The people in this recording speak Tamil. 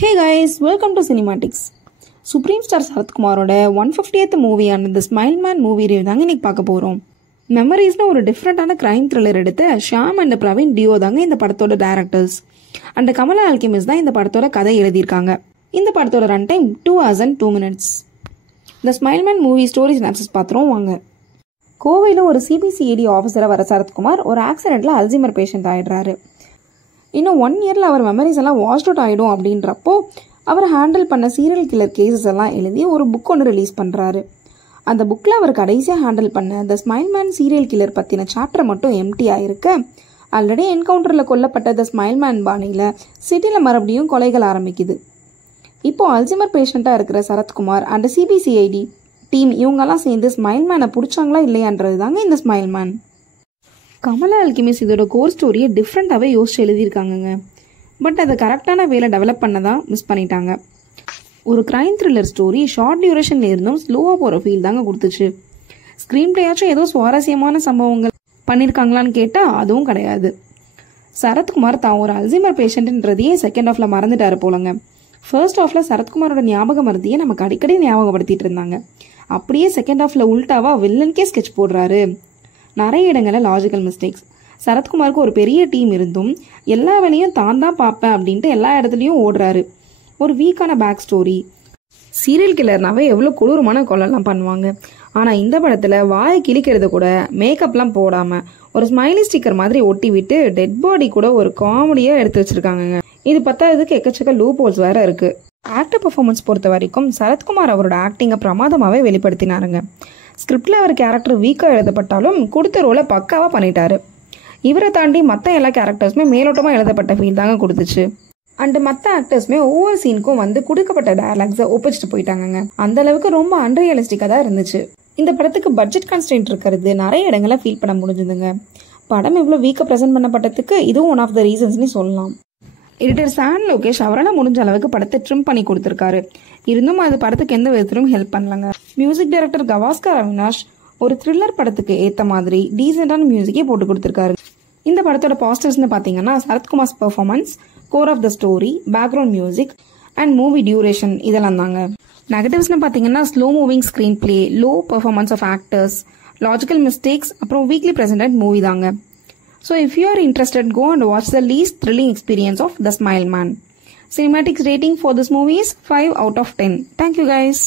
Hey guys, welcome to Cinematics. Supreme Star Sarath Kumaroட 150th மூவியான The Smile Man movie review தாங்க இன்னைக்கு பார்க்க போகிறோம். மெமரிஸ்னு ஒரு டிஃப்ரெண்டான கிரைம் த்ரில்லர் எடுத்து ஷாம் அண்ட் பிரவீன் டியோ தாங்க இந்த படத்தோட டேரக்டர்ஸ். அண்ட் கமலா அல்கெமிஸ்ட் தான் இந்த படத்தோட கதை எழுதியிருக்காங்க. இந்த படத்தோட run time 2 hours and 2 minutes. The Smile Man movie story synopsis பார்த்துருவோம் வாங்க. கோவையில் ஒரு சிபிசிஐடி ஆஃபீஸராக வர சரத்குமார் ஒரு ஆக்சிடென்ட்டில் அல்சைமர் பேஷண்ட் ஆகிடுறாரு. இன்னும் 1 yearல அவர் மெமரிஸ் எல்லாம் வாஷ்ட் அவுட் ஆகிடும் அப்படின்றப்போ அவர் ஹேண்டில் பண்ண சீரியல் கில்லர் கேசஸ் எல்லாம் எழுதி ஒரு புக் ஒன்று ரிலீஸ் பண்ணுறாரு. அந்த புக்கில் அவர் கடைசியாக ஹேண்டில் பண்ண த ஸ்மைல் மேன் சீரியல் கில்லர் பற்றின சாப்டர் மட்டும் எம்டி ஆகிருக்கு. ஆல்ரெடி என்கவுண்டரில் கொல்லப்பட்ட த ஸ்மைல் மேன் பாணியில் சிட்டியில் மறுபடியும் கொலைகள் ஆரம்பிக்குது. இப்போது அல்சைமர் பேஷண்ட்டாக இருக்கிற சரத்குமார் அண்ட் சிபிசிஐடி டீம் இவங்கெல்லாம் சேர்ந்து ஸ்மைல் மேனை பிடிச்சாங்களா இல்லையான்றது தாங்க இந்த ஸ்மைல் மேன். கமலா அல்கெமிஸ்ட் இதோட கோர் ஸ்டோரியை டிஃப்ரெண்ட்டாகவே யோசிச்சு எழுதியிருக்காங்கங்க. பட் அதை கரெக்டான வேலை டெவலப் பண்ண தான் மிஸ் பண்ணிட்டாங்க. ஒரு கிரைம் த்ரில்லர் ஸ்டோரி ஷார்ட் டியூரேஷனில் இருந்தும் ஸ்லோவாக போகிற ஃபீல் தாங்க கொடுத்துச்சு. ஸ்க்ரீன் பிளேயாச்சும் ஏதோ சுவாரஸ்யமான சம்பவங்கள் பண்ணியிருக்காங்களான்னு கேட்டால் அதுவும் கிடையாது. சரத்குமார் தான் ஒரு அல்சைமர் பேஷண்ட்ன்றதையே செகண்ட் ஹாஃபில் மறந்துட்டாரு போலங்க. ஃபர்ஸ்ட் ஹாஃபில் சரத்குமாரோட ஞாபக மருதியை நமக்கு அடிக்கடி ஞாபகப்படுத்திட்டு இருந்தாங்க. அப்படியே செகண்ட் ஹாஃபில் உல்டாவா வில்லனுக்கே ஸ்கெட்ச் போடுறாரு. நிறைய இடங்களில் லாஜிக்கல் மிஸ்டேக்ஸ். சரத்குமாருக்கு ஒரு பெரிய டீம் இருந்தும் எல்லா வேலையும் தான் பார்ப்பேன் அப்படின்ட்டு எல்லா இடத்துலையும் ஓடுறாரு. ஒரு வீக்கான பேக் ஸ்டோரி. சீரியல் கில்லர்னாவே எவ்வளோ கொடூரமான கொலைலாம் பண்ணுவாங்க. ஆனால் இந்த படத்தில் வாயை கிழிக்கிறது கூட மேக்கப்லாம் போடாமல் ஒரு ஸ்மைலி ஸ்டிக்கர் மாதிரி ஒட்டி விட்டு டெட் பாடி கூட ஒரு காமெடியாக எடுத்து வச்சுருக்காங்க. இது பத்தாததுக்கு எக்கச்சக்க லூப் ஹோல்ஸ் வேறு இருக்குது. ஆக்டர் பர்ஃபார்மன்ஸ் பொறுத்த வரைக்கும் சரத்குமார் அவரோட ஆக்டிங்கை பிரமாதமாகவே வெளிப்படுத்தினாருங்க. ஸ்கிரிப்டில் அவர் கேரக்டர் வீக்காக எழுதப்பட்டாலும் கொடுத்த ரோலை பக்காவாக பண்ணிட்டாரு. இவரை தாண்டி மற்ற எல்லா கேரக்டர்ஸுமே மேலோட்டமாக எழுதப்பட்ட ஃபீல் தாங்க கொடுத்துச்சு. அண்டு மற்ற ஆக்டர்ஸுமே ஒவ்வொரு சீனுக்கும் வந்து கொடுக்கப்பட்ட டயலாக்ஸை ஒப்பிச்சுட்டு போயிட்டாங்க. அந்த அளவுக்கு ரொம்ப அன்ரியலிஸ்டிக்காக தான் இருந்துச்சு. இந்த படத்துக்கு பட்ஜெட் கன்ஸ்ட்ரெயின்ட் இருக்கிறது நிறைய இடங்களில் ஃபீல் பண்ண முடிஞ்சுதுங்க. படம் இவ்வளோ வீக்காக ப்ரெசென்ட் பண்ணப்பட்டதுக்கு இதுவும் ஒன் ஆஃப் த ரீசன்ஸ்னு சொல்லலாம். எடிட்டர் சான் லோகேஷ் அவரால் முடிஞ்ச அளவுக்கு படத்தை ட்ரிம் பண்ணி கொடுத்துருக்காரு. இருந்தும் அது படத்துக்கு எந்த விதத்திலும் ஹெல்ப் பண்ணலங்க. மியூசிக் டைரக்டர் கவாஸ்கர் அவினாஷ் ஒரு த்ரில்லர் படத்துக்கு ஏற்ற மாதிரி டீசெண்டான மியூசிக்கே போட்டு கொடுத்துருக்காரு. இந்த படத்தோட பாசிட்டிவ்ஸ்னு பார்த்தீங்கன்னா Sarathkumar's performance, core of the story, background music and movie duration இதெல்லாம் தாங்க. நெகட்டிவ்ஸ்னு பார்த்தீங்கன்னா slow moving screenplay, low performance of actors, logical mistakes, அப்புறம் வீக்லி பிரசன்டட் மூவி தாங்க. So if you are interested, go and watch the least thrilling experience of The Smile Man. Cinematics rating for this movie is 5 out of 10. Thank you guys.